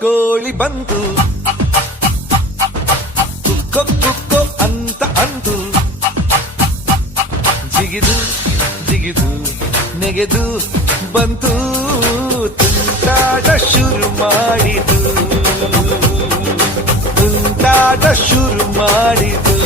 ಕೋಳಿ ಬಂತು ಕುಕ್ಕೋ ಅಂತ ಅಂತು ಜಿಗಿದು ಜಿಗಿದು ನೆಗೆದು ಬಂತು ತುಂಟಾಟ ಶುರು ಮಾಡಿತು ತುಂಟಾಟ ಶುರು ಮಾಡಿತು